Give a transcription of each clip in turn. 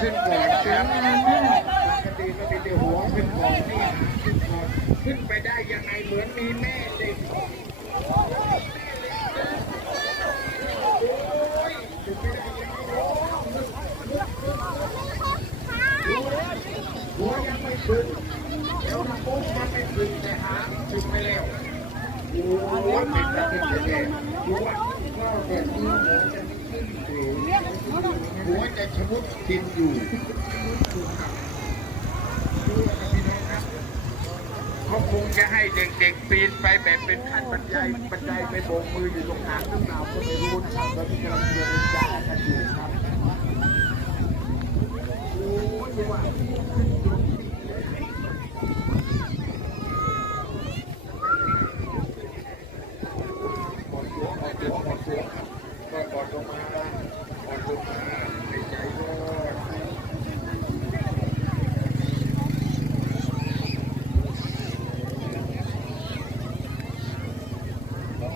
ขึ้นก่อนครับปกติก็มีแต่หัวขึ้นก่อนนี่หางขึ้นก่อนขึ้นไปได้ยังไงเหมือนมีแม่เด็กโอ้ยขึ้นไปได้ยังไงหัวยังไม่ขึ้นเดี๋ยวนะปุ๊บมันไม่ขึ้นแต่หางขึ้นไปแล้วโอ้ยเป็นตะขึ้นแต่แน่หัวก็แบบนี้หัวจะไม่ขึ้นสูงหัวจะ ชะมุดกินอยู่เขาคงจะให้เด็กๆปีนไปแบบเป็นขั้นบันไดบันไดไปโบกมืออยู่ตรงหางหรือเปล่าก็ไม่รู้นะครับตอนนี้กำลังเรียนวิชากันอยู่ครับโอ้ยว่าก็กดลงมาหมดลงมา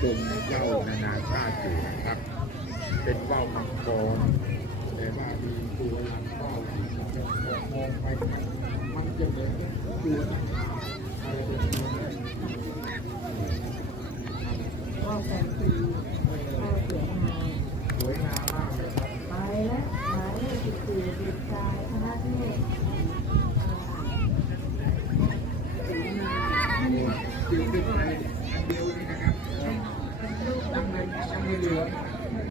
ก็หมเลขสิบสี่เด็กชานาฬ่าจจะเป็นชุดเป็นชุดตอนนี้พี่น้องกำลังชมว่านานาชาติอยู่นะครับ เป็นว่าวมังกรแต่ว่ามีตัวลำว่าวที่มองไปมันจะเหมือนตัวนักข่าวอะไรแบบนี้พ่อแสนสีพ่อเสียงานสวยงามมากเลยไปและหมายเลขสิบสี่เด็กชายธนาเทพสีนา ติ